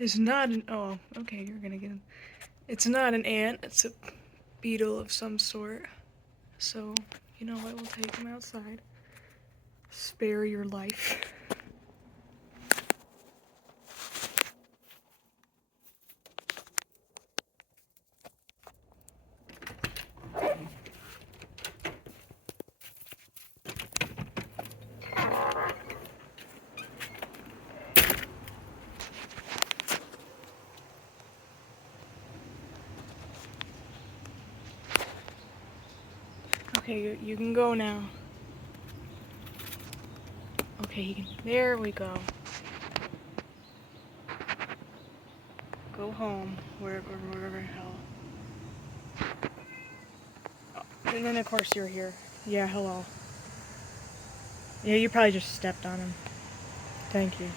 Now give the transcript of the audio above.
is not an, oh, okay, you're gonna get him. It's not an ant, it's a beetle of some sort. So, you know what, we'll take him outside. Spare your life. Okay, you can go now. Okay, there we go. Go home, wherever hell. Oh, and then of course you're here. Yeah, hello. Yeah, you probably just stepped on him. Thank you.